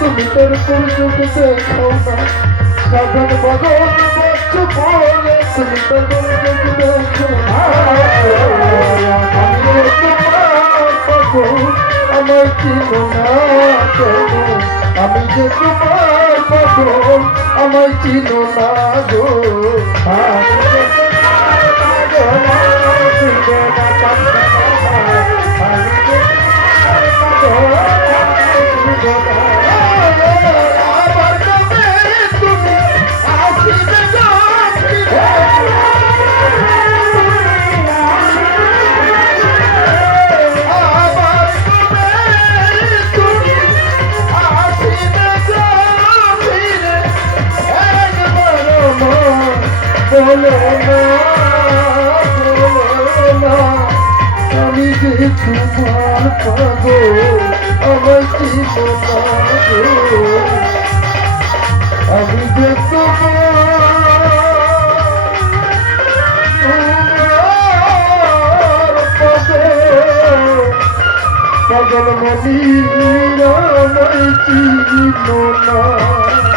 তুমি তোর পুরুষ দেখো না সাধন বদল বচ্চ বলে তুমি তোর পুরুষ দেখো না আমার চিনো না কেন আমি যে তোমার পাগল আমায় চিনো না গো আমি যে তোমার পাগল আমার চিনো না আমি যে তোমার পাগল মনি আমার চিনো না